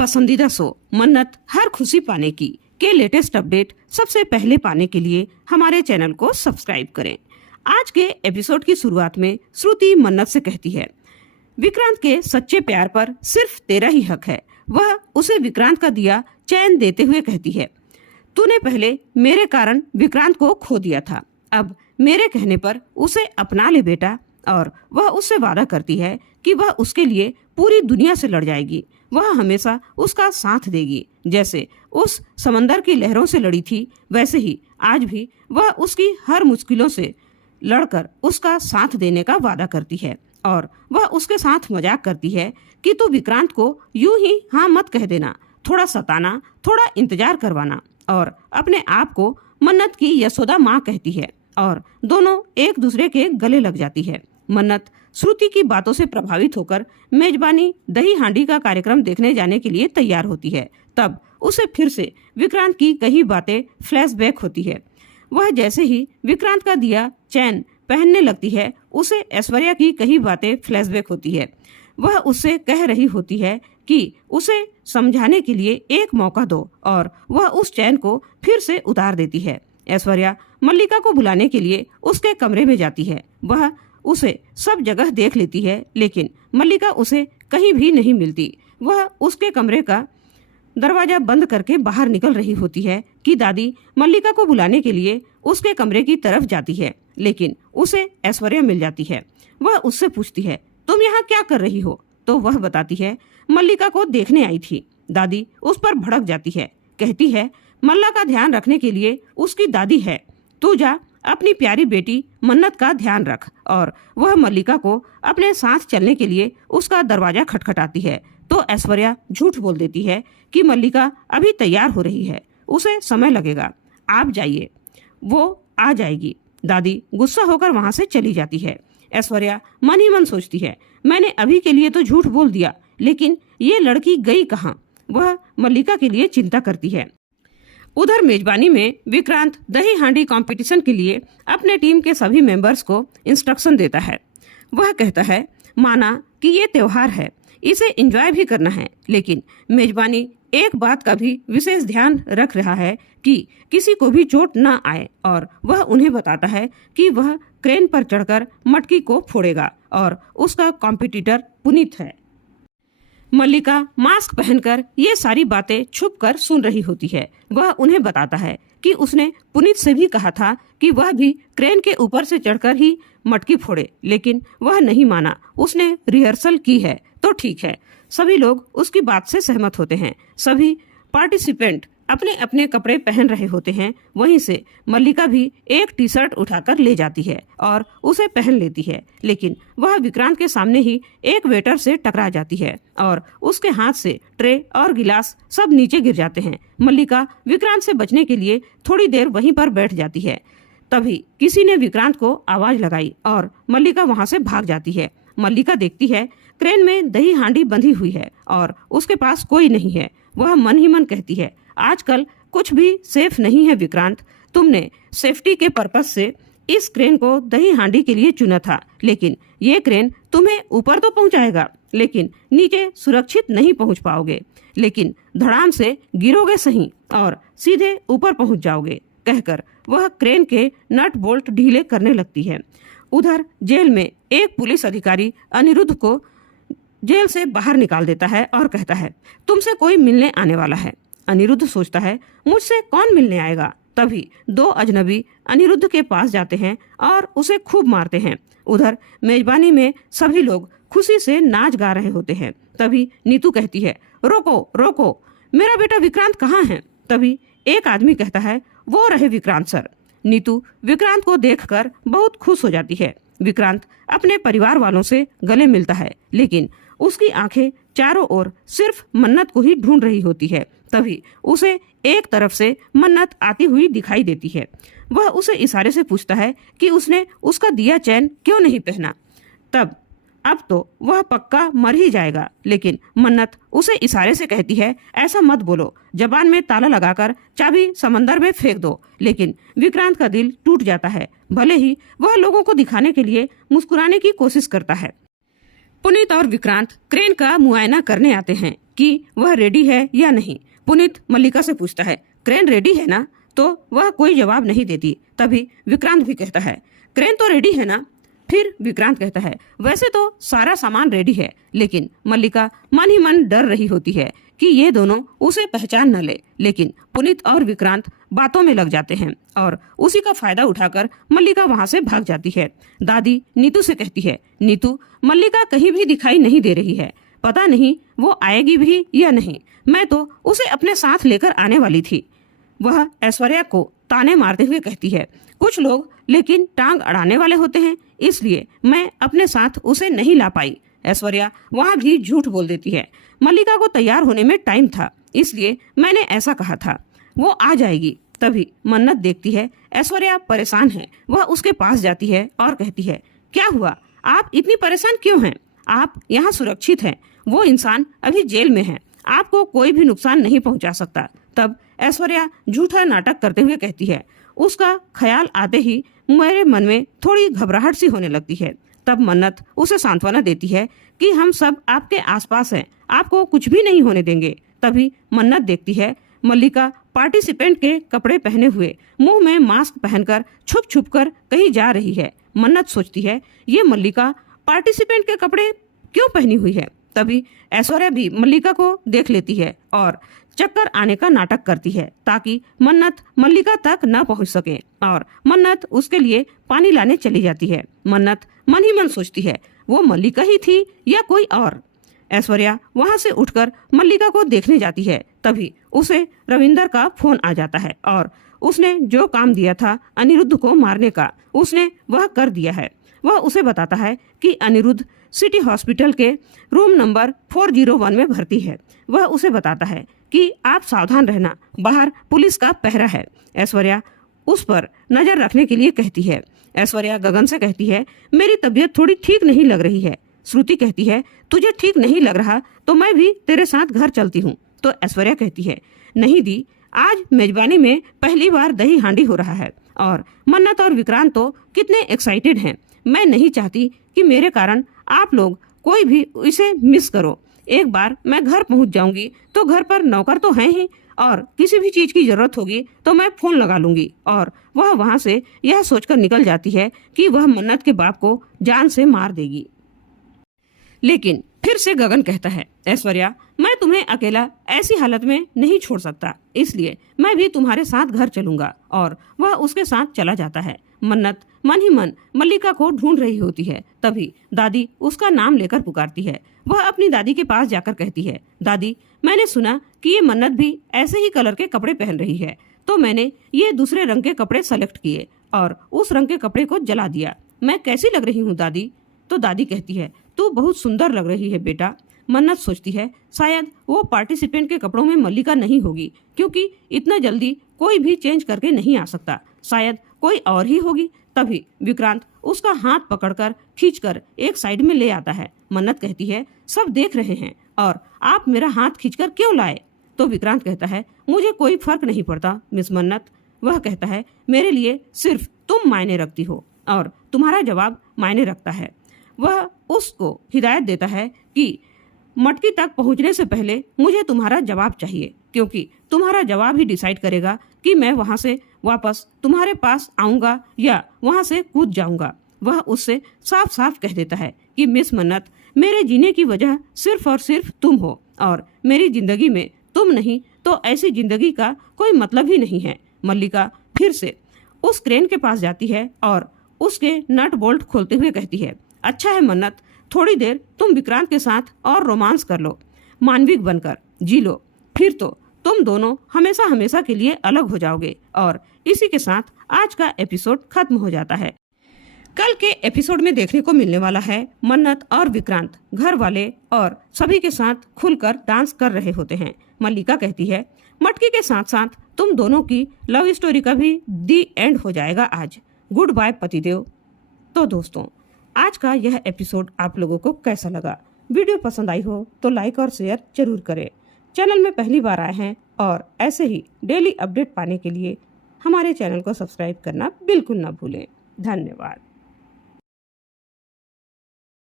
पसंदीदा शो मन्नत हर खुशी पाने की के लेटेस्ट अपडेट सबसे पहले पाने के लिए हमारे चैनल को सब्सक्राइब करें। आज के एपिसोड की शुरुआत में श्रुति मन्नत से कहती है, विक्रांत के सच्चे प्यार पर सिर्फ तेरा ही हक है। वह उसे विक्रांत का दिया चैन देते हुए कहती है, तूने पहले मेरे कारण विक्रांत को खो दिया था, अब मेरे कहने पर उसे अपना ले बेटा। और वह उससे वादा करती है कि वह उसके लिए पूरी दुनिया से लड़ जाएगी, वह हमेशा उसका साथ देगी। जैसे उस समंदर की लहरों से लड़ी थी, वैसे ही आज भी वह उसकी हर मुश्किलों से लड़कर उसका साथ देने का वादा करती है। और वह उसके साथ मजाक करती है कि तू विक्रांत को यूं ही हाँ मत कह देना, थोड़ा सताना, थोड़ा इंतजार करवाना। और अपने आप को मन्नत की यशोदा माँ कहती है और दोनों एक दूसरे के गले लग जाती है। मन्नत श्रुति की बातों से प्रभावित होकर मेजबानी दही हांडी का कार्यक्रम देखने जाने के लिए तैयार होती है। तब उसे फिर से विक्रांत की कई बातें फ्लैशबैक होती है। वह जैसे ही विक्रांत का दिया चैन पहनने लगती है, उसे ऐश्वर्या की कई बातें फ्लैशबैक होती है। वह उससे कह रही होती है कि उसे समझाने के लिए एक मौका दो, और वह उस चैन को फिर से उतार देती है। ऐश्वर्या मल्लिका को बुलाने के लिए उसके कमरे में जाती है। वह उसे सब जगह देख लेती है, लेकिन मल्लिका उसे कहीं भी नहीं मिलती। वह उसके कमरे का दरवाजा बंद करके बाहर निकल रही होती है कि दादी मल्लिका को बुलाने के लिए उसके कमरे की तरफ जाती है, लेकिन उसे ऐश्वर्या मिल जाती है। वह उससे पूछती है, तुम यहाँ क्या कर रही हो? तो वह बताती है, मल्लिका को देखने आई थी। दादी उस पर भड़क जाती है, कहती है, मल्ला का ध्यान रखने के लिए उसकी दादी है, तू जा अपनी प्यारी बेटी मन्नत का ध्यान रख। और वह मल्लिका को अपने साथ चलने के लिए उसका दरवाजा खटखटाती है, तो ऐश्वर्या झूठ बोल देती है कि मल्लिका अभी तैयार हो रही है, उसे समय लगेगा, आप जाइए, वो आ जाएगी। दादी गुस्सा होकर वहां से चली जाती है। ऐश्वर्या मन ही मन सोचती है, मैंने अभी के लिए तो झूठ बोल दिया, लेकिन ये लड़की गई कहाँ? वह मल्लिका के लिए चिंता करती है। उधर मेजबानी में विक्रांत दही हांडी कंपटीशन के लिए अपने टीम के सभी मेंबर्स को इंस्ट्रक्शन देता है। वह कहता है, माना कि ये त्योहार है, इसे एंजॉय भी करना है, लेकिन मेजबानी एक बात का भी विशेष ध्यान रख रहा है कि किसी को भी चोट न आए। और वह उन्हें बताता है कि वह क्रेन पर चढ़कर मटकी को फोड़ेगा और उसका कॉम्पिटिटर पुनीत है। मल्लिका मास्क पहनकर ये सारी बातें छुपकर सुन रही होती है। वह उन्हें बताता है कि उसने पुनीत से भी कहा था कि वह भी क्रेन के ऊपर से चढ़कर ही मटकी फोड़े, लेकिन वह नहीं माना। उसने रिहर्सल की है तो ठीक है। सभी लोग उसकी बात से सहमत होते हैं। सभी पार्टिसिपेंट अपने अपने कपड़े पहन रहे होते हैं। वहीं से मल्लिका भी एक टी शर्ट उठाकर ले जाती है और उसे पहन लेती है, लेकिन वह विक्रांत के सामने ही एक वेटर से टकरा जाती है और उसके हाथ से ट्रे और गिलास सब नीचे गिर जाते हैं। मल्लिका विक्रांत से बचने के लिए थोड़ी देर वहीं पर बैठ जाती है। तभी किसी ने विक्रांत को आवाज लगाई और मल्लिका वहां से भाग जाती है। मल्लिका देखती है क्रेन में दही हांडी बंधी हुई है और उसके पास कोई नहीं है। वह मन ही मन कहती है, आजकल कुछ भी सेफ नहीं है विक्रांत, तुमने सेफ्टी के पर्पस से इस क्रेन को दही हांडी के लिए चुना था, लेकिन ये क्रेन तुम्हें ऊपर तो पहुंचाएगा, लेकिन नीचे सुरक्षित नहीं पहुंच पाओगे, लेकिन धड़ाम से गिरोगे सही और सीधे ऊपर पहुंच जाओगे। कहकर वह क्रेन के नट बोल्ट ढीले करने लगती है। उधर जेल में एक पुलिस अधिकारी अनिरुद्ध को जेल से बाहर निकाल देता है और कहता है, तुमसे कोई मिलने आने वाला है। अनिरुद्ध सोचता है, मुझसे कौन मिलने आएगा? तभी दो अजनबी अनिरुद्ध के पास जाते हैं और उसे खूब मारते हैं। उधर मेजबानी में सभी लोग खुशी से नाच गा रहे होते हैं। तभी नीतू कहती है, रोको रोको, मेरा बेटा विक्रांत कहाँ है? तभी एक आदमी कहता है, वो रहे विक्रांत सर। नीतू विक्रांत को देखकर बहुत खुश हो जाती है। विक्रांत अपने परिवार वालों से गले मिलता है, लेकिन उसकी आंखें चारों ओर सिर्फ मन्नत को ही ढूंढ रही होती है। तभी उसे एक तरफ से मन्नत आती हुई दिखाई देती है। वह उसे इशारे से पूछता है कि उसने उसका दिया चैन क्यों नहीं पहना। अब तो वह पक्का मर ही जाएगा, लेकिन मन्नत उसे इशारे से कहती है, ऐसा मत बोलो, जबान में ताला लगाकर चाबी समंदर में फेंक दो। लेकिन विक्रांत का दिल टूट जाता है, भले ही वह लोगों को दिखाने के लिए मुस्कुराने की कोशिश करता है। पुनीत और विक्रांत क्रेन का मुआयना करने आते हैं कि वह रेडी है या नहीं। पुनीत मल्लिका से पूछता है, क्रेन रेडी है ना? तो वह कोई जवाब नहीं देती। तभी विक्रांत भी कहता है, क्रेन तो रेडी है ना? फिर विक्रांत कहता है, वैसे तो सारा सामान रेडी है, लेकिन मल्लिका मन ही मन डर रही होती है कि ये दोनों उसे पहचान न ले। लेकिन पुनीत और विक्रांत बातों में लग जाते हैं और उसी का फायदा उठाकर मल्लिका वहां से भाग जाती है। दादी नीतू से कहती है, नीतू, मल्लिका कहीं भी दिखाई नहीं दे रही है, पता नहीं वो आएगी भी या नहीं। मैं तो उसे अपने साथ लेकर आने वाली थी। वह ऐश्वर्या को ताने मारते हुए कहती है, कुछ लोग लेकिन टांग अड़ाने वाले होते हैं, इसलिए मैं अपने साथ उसे नहीं ला पाई। ऐश्वर्या वहाँ भी झूठ बोल देती है। मल्लिका को तैयार होने में टाइम था, इसलिए मैंने ऐसा कहा था, वो आ जाएगी। तभी मन्नत देखती है ऐश्वर्या परेशान है। वह उसके पास जाती है और कहती है, क्या हुआ, आप इतनी परेशान क्यों हैं? आप यहाँ सुरक्षित हैं, वो इंसान अभी जेल में है, आपको कोई भी नुकसान नहीं पहुंचा सकता। तब ऐश्वर्या झूठा नाटक करते हुए कहती है, उसका ख्याल आते ही मेरे मन में थोड़ी घबराहट सी होने लगती है। तब मन्नत उसे सांत्वना देती है कि हम सब आपके आसपास हैं, आपको कुछ भी नहीं होने देंगे। तभी मन्नत देखती है मल्लिका पार्टिसिपेंट के कपड़े पहने हुए, मुंह में मास्क पहनकर छुप छुप कर कहीं जा रही है। मन्नत सोचती है, ये मल्लिका पार्टिसिपेंट के कपड़े क्यों पहनी हुई है? तभी ऐश्वर्या भी मल्लिका को देख लेती है और चक्कर आने का नाटक करती है ताकि मन्नत मल्लिका तक न पहुंच सके, और मन्नत उसके लिए पानी लाने चली जाती है। मन्नत मन ही मन सोचती है, वो मल्लिका ही थी या कोई और? ऐश्वर्या वहां से उठकर मल्लिका को देखने जाती है। तभी उसे रविंदर का फोन आ जाता है और उसने जो काम दिया था अनिरुद्ध को मारने का, उसने वह कर दिया है। वह उसे बताता है कि अनिरुद्ध सिटी हॉस्पिटल के रूम नंबर 401 में भर्ती है। वह उसे बताता है कि आप सावधान रहना, बाहर पुलिस का पहरा है। ऐश्वर्या उस पर नजर रखने के लिए कहती है। ऐश्वर्या गगन से कहती है, मेरी तबीयत थोड़ी ठीक नहीं लग रही है। श्रुति कहती है, तुझे ठीक नहीं लग रहा तो मैं भी तेरे साथ घर चलती हूँ। तो ऐश्वर्या कहती है, नहीं दी, आज मेजबानी में पहली बार दही हांडी हो रहा है और मन्नत और विक्रांत तो कितने एक्साइटेड हैं। मैं नहीं चाहती कि मेरे कारण आप लोग कोई भी इसे मिस करो। एक बार मैं घर पहुंच जाऊंगी तो घर पर नौकर तो हैं ही, और किसी भी चीज की जरूरत होगी तो मैं फोन लगा लूंगी। और वह वहां से यह सोचकर निकल जाती है कि वह मन्नत के बाप को जान से मार देगी। लेकिन फिर से गगन कहता है, ऐश्वर्या, मैं तुम्हें अकेला ऐसी हालत में नहीं छोड़ सकता, इसलिए मैं भी तुम्हारे साथ घर चलूंगा। और वह उसके साथ चला जाता है। मन्नत मन ही मन मल्लिका को ढूंढ रही होती है। तभी दादी उसका नाम लेकर पुकारती है। वह अपनी दादी के पास जाकर कहती है, दादी, मैंने सुना कि ये मन्नत भी ऐसे ही कलर के कपड़े पहन रही है, तो मैंने ये दूसरे रंग के कपड़े सेलेक्ट किए और उस रंग के कपड़े को जला दिया। मैं कैसी लग रही हूँ दादी? तो दादी कहती है, तू बहुत सुंदर लग रही है बेटा। मन्नत सोचती है, शायद वो पार्टिसिपेंट के कपड़ों में मल्लिका नहीं होगी, क्योंकि इतना जल्दी कोई भी चेंज करके नहीं आ सकता, शायद कोई और ही होगी। तभी विक्रांत उसका हाथ पकड़कर खींचकर एक साइड में ले आता है। मन्नत कहती है, सब देख रहे हैं और आप मेरा हाथ खींचकर क्यों लाए? तो विक्रांत कहता है, मुझे कोई फर्क नहीं पड़ता मिस मन्नत। वह कहता है, मेरे लिए सिर्फ तुम मायने रखती हो और तुम्हारा जवाब मायने रखता है। वह उसको हिदायत देता है कि मटकी तक पहुंचने से पहले मुझे तुम्हारा जवाब चाहिए, क्योंकि तुम्हारा जवाब ही डिसाइड करेगा कि मैं वहां से वापस तुम्हारे पास आऊंगा या वहां से कूद जाऊंगा। वह उससे साफ साफ कह देता है कि मिस मन्नत, मेरे जीने की वजह सिर्फ और सिर्फ तुम हो, और मेरी जिंदगी में तुम नहीं तो ऐसी जिंदगी का कोई मतलब ही नहीं है। मल्लिका फिर से उस क्रेन के पास जाती है और उसके नट बोल्ट खोलते हुए कहती है, अच्छा है मन्नत, थोड़ी देर तुम विक्रांत के साथ और रोमांस कर लो, मानविक बनकर जी लो, फिर तो तुम दोनों हमेशा हमेशा के लिए अलग हो जाओगे। और इसी के साथ आज का एपिसोड खत्म हो जाता है। कल के एपिसोड में देखने को मिलने वाला है मन्नत और विक्रांत घर वाले और सभी के साथ खुलकर डांस कर रहे होते हैं। मल्लिका कहती है, मटकी के साथ साथ तुम दोनों की लव स्टोरी का भी दी एंड हो जाएगा आज। गुड बाय पतिदेव। तो दोस्तों, आज का यह एपिसोड आप लोगों को कैसा लगा? वीडियो पसंद आई हो तो लाइक और शेयर जरूर करें। चैनल में पहली बार आए हैं और ऐसे ही डेली अपडेट पाने के लिए हमारे चैनल को सब्सक्राइब करना बिल्कुल ना भूलें। धन्यवाद।